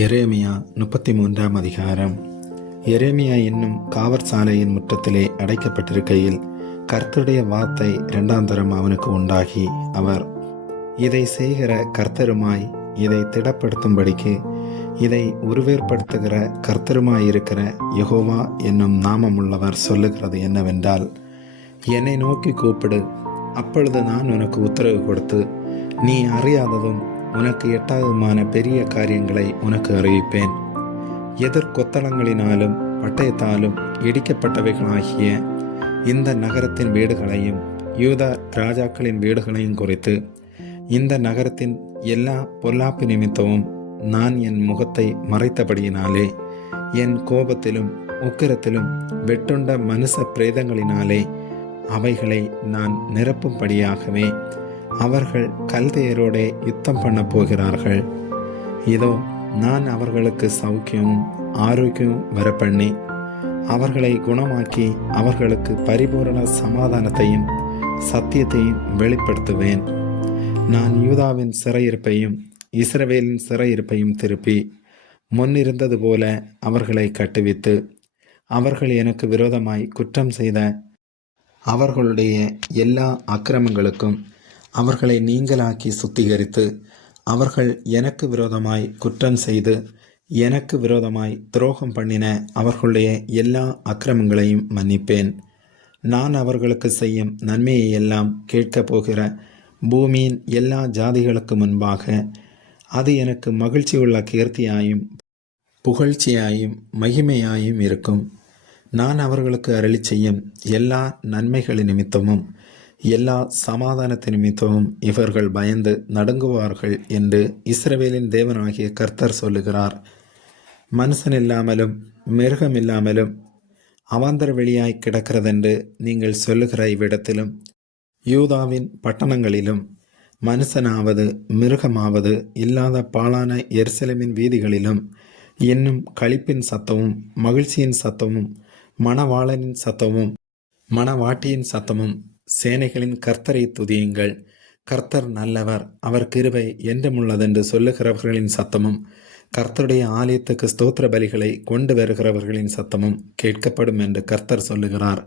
எரேமியா 33 அதிகாரம். எரேமியா என்னும் காவற்சாலையின் முற்றத்திலே அடைக்கப்பட்டிருக்கையில் கர்த்தருடைய வார்த்தை இரண்டாந்தரம் அவனுக்கு உண்டாகி, அவர், இதை செய்கிற கர்த்தருமாய் இதை திடப்படுத்தும்படிக்கு இதை உருவேற்படுத்துகிற கர்த்தருமாயிருக்கிற யெகோவா என்னும் நாமமுள்ளவர் சொல்லுகிறது என்னவென்றால், என்னை நோக்கி கூப்பிடு, அப்பொழுது நான் உனக்கு உத்தரவு கொடுத்து நீ அறியாததும் உனக்கு எட்டாததுமான பெரிய காரியங்களை உனக்கு அறிவிப்பேன். எதிர்கொத்தளங்களினாலும் பட்டயத்தாலும் இடிக்கப்பட்டவைகளாகிய இந்த நகரத்தின் வீடுகளையும் யூதா ராஜாக்களின் வீடுகளையும் குறித்து, இந்த நகரத்தின் எல்லா பொல்லாப்பு நிமித்தமும் நான் என் முகத்தை மறைத்தபடியினாலே, என் கோபத்திலும் உக்கிரத்திலும் வெட்டுண்ட மனுஷ பிரேதங்களினாலே அவைகளை நான் நிரப்பும்படியாகவே அவர்கள் கல்தையரோடே யுத்தம் பண்ண போகிறார்கள். இதோ, நான் அவர்களுக்கு சௌக்கியமும் ஆரோக்கியமும் வரப்பண்ணி அவர்களை குணமாக்கி அவர்களுக்கு பரிபூரண சமாதானத்தையும் சத்தியத்தையும் வெளிப்படுத்துவேன். நான் யூதாவின் சிறையிருப்பையும் இஸ்ரவேலின் சிறையிருப்பையும் திருப்பி முன்னிருந்தது போல அவர்களை கட்டுவித்து, அவர்கள் எனக்கு விரோதமாய் குற்றம் செய்த அவர்களுடைய எல்லா அக்கிரமங்களுக்கும் அவர்களை நீங்களாக்கி சுத்திகரித்து, அவர்கள் எனக்கு விரோதமாய் குற்றம் செய்து எனக்கு விரோதமாய் துரோகம் பண்ணின அவர்களுடைய எல்லா அக்கிரமங்களையும் மன்னிப்பேன். நான் அவர்களுக்கு செய்யும் நன்மையை எல்லாம் கேட்கப் போகிற பூமியின் எல்லா ஜாதிகளுக்கு முன்பாக அது எனக்கு மகிழ்ச்சியுள்ள கீர்த்தியாயும் புகழ்ச்சியாயும் மகிமையாயும் இருக்கும். நான் அவர்களுக்கு அருளி செய்யும் எல்லா நன்மைகளின் நிமித்தமும் எல்லா சமாதானத்து நிமித்தமும் இவர்கள் பயந்து நடுங்குவார்கள் என்று இஸ்ரவேலின் தேவனாகிய கர்த்தர் சொல்லுகிறார். மனுஷன் இல்லாமலும் மிருகம் இல்லாமலும் அவாந்தர வெளியாய் கிடக்கிறதென்று நீங்கள் சொல்லுகிற இவ்விடத்திலும் யூதாவின் பட்டணங்களிலும் மனுஷனாவது மிருகமாவது இல்லாத பாழான எருசலேமின் வீதிகளிலும் இன்னும் களிப்பின் சத்தமும் மகிழ்ச்சியின் சத்தமும் மணவாளனின் சத்தமும் மணவாட்டியின் சத்தமும், சேனைகளின் கர்த்தரை துதியுங்கள், கர்த்தர் நல்லவர், அவர் கிருபை என்றுமுள்ளதென்று சொல்லுகிறவர்களின் சத்தமும், கர்த்தருடைய ஆலயத்துக்கு ஸ்தோத்திர பலிகளை கொண்டு வருகிறவர்களின் சத்தமும் கேட்கப்படும் என்று கர்த்தர் சொல்லுகிறார்.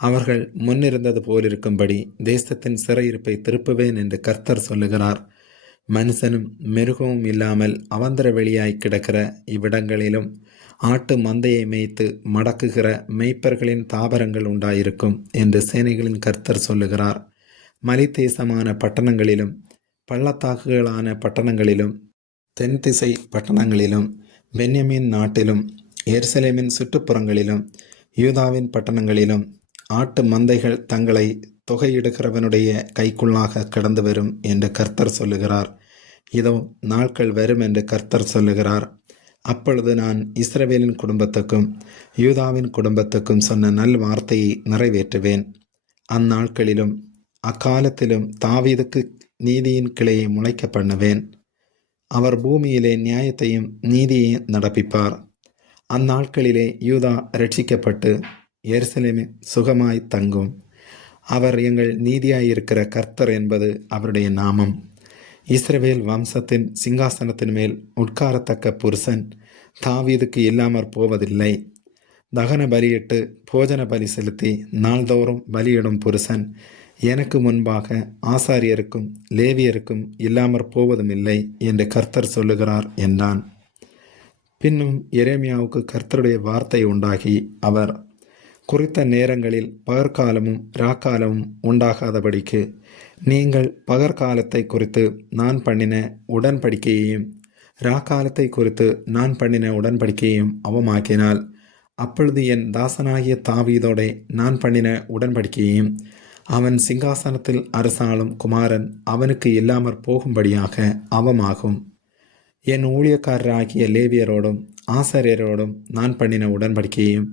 அவர்கள் முன்னிருந்தது போலிருக்கும்படி தேசத்தின் சிறையிருப்பை திருப்புவேன் என்று கர்த்தர் சொல்லுகிறார். மனுஷனும் மிருகமும் இல்லாமல் அவாந்தர வெளியாய் கிடக்கிற இவ்விடங்களிலும் ஆட்டு மந்தையை மேய்த்து மடக்குகிற மேய்ப்பர்களின் தாபரங்கள் உண்டாயிருக்கும் என்று சேனைகளின் கர்த்தர் சொல்லுகிறார். மலைத்தேசமான பட்டணங்களிலும் பள்ளத்தாக்குகளான பட்டணங்களிலும் தென் திசை பட்டணங்களிலும் பென்யமீன் நாட்டிலும் எருசலேமின் சுற்றுப்புறங்களிலும் யூதாவின் பட்டணங்களிலும் ஆட்டு மந்தைகள் தங்களை தொகையிடுகிறவனுடைய கைக்குள்ளாக கடந்து வரும் என்று கர்த்தர் சொல்லுகிறார். இதோ, நாட்கள் வரும் என்று கர்த்தர் சொல்லுகிறார். அப்பொழுது நான் இஸ்ரவேலின் குடும்பத்துக்கும் யூதாவின் குடும்பத்துக்கும் சொன்ன நல் வார்த்தையை நிறைவேற்றுவேன். அந்நாட்களிலும் அக்காலத்திலும் தாவீதுக்கு நீதியின் கிளையை முளைக்க பண்ணுவேன். அவர் பூமியிலே நியாயத்தையும் நீதியையும் நடப்பிப்பார். அந்நாட்களிலே யூதா இரட்சிக்கப்பட்டு எருசலேமில் சுகமாய் தங்கும். அவர் எங்கள் நீதியாயிருக்கிற கர்த்தர் என்பது அவருடைய நாமம். இஸ்ரவேல் வம்சத்தின் சிங்காசனத்தின் மேல் உட்காரத்தக்க புருஷன் தாவீதுக்கு இல்லாமற் போவதில்லை. தகன பலியிட்டு போஜன பலி செலுத்தி நாள்தோறும் பலியிடும் புருஷன் எனக்கு முன்பாக ஆசாரியருக்கும் லேவியருக்கும் இல்லாமற் போவதுமில்லை என்று கர்த்தர் சொல்லுகிறார் என்றான். பின்னும் எரேமியாவுக்கு கர்த்தருடைய வார்த்தை உண்டாகி, அவர், குறித்த நேரங்களில் பகற்காலமும் இராக்காலமும் உண்டாகாதபடிக்கு நீங்கள் பகற்காலத்தை குறித்து நான் பண்ணின உடன்படிக்கையையும் இராக்காலத்தை குறித்து நான் பண்ணின உடன்படிக்கையையும் அவமாக்கினால், அப்பொழுது என் தாசனாகிய தாவீதோடே நான் பண்ணின உடன்படிக்கையையும் அவன் சிங்காசனத்தில் அரசாளும் குமாரன் அவனுக்கு இல்லாமற் போகும்படியாக அவமாகும். என் ஊழியக்காரராகிய லேவியரோடும் ஆசாரியரோடும் நான் பண்ணின உடன்படிக்கையையும்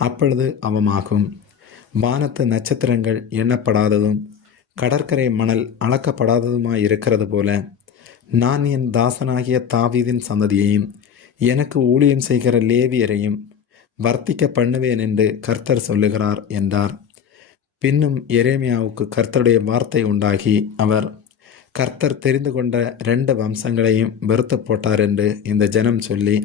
அப்பொழுது அவமாகும். வானத்து நட்சத்திரங்கள் எண்ணப்படாததும் கடற்கரை மணல் அளக்கப்படாததுமாயிருக்கிறது போல நான் என் தாசனாகிய தாவீதின் சந்ததியையும் எனக்கு ஊழியம் செய்கிற லேவியரையும் வர்த்திக்க பண்ணுவேன் என்று கர்த்தர் சொல்லுகிறார் என்றார். பின்னும் எரேமியாவுக்கு கர்த்தருடைய வார்த்தை உண்டாகி, அவர், கர்த்தர் தெரிந்து கொண்ட 2 வம்சங்களையும் வெறுத்து போட்டார் என்று இந்த ஜனம் சொல்லி,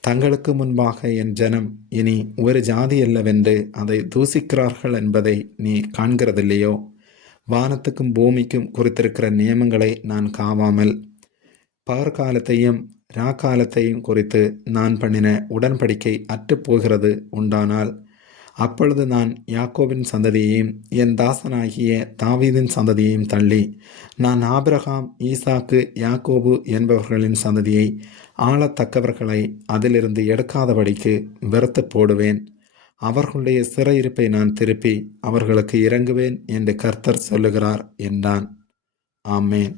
தங்களுக்கு முன்பாக என் ஜனம் இனி ஒரு ஜாதி அல்லவென்று அதை தூசிக்கிறார்கள் என்பதை நீ காண்கிறதில்லையோ? வானத்துக்கும் பூமிக்கும் குறித்திருக்கிற நியமங்களை நான் காவாமல், பகற்காலத்தையும் ராக்காலத்தையும் குறித்து நான் பண்ணின உடன்படிக்கை அற்றுப்போகிறது உண்டானால், அப்பொழுது நான் யாக்கோபின் சந்ததியையும் என் தாசனாகிய தாவீதின் சந்ததியையும் தள்ளி, நான் ஆபிரகாம், ஈசாக்கு, யாக்கோபு என்பவர்களின் சந்ததியை ஆளத்தக்கவர்களை அதிலிருந்து எடுக்காதபடிக்கு வெறுத்து போடுவேன். அவர்களுடைய சிறையிருப்பை நான் திருப்பி அவர்களுக்கு இறங்குவேன் என்று கர்த்தர் சொல்லுகிறார் என்றான். ஆமேன்.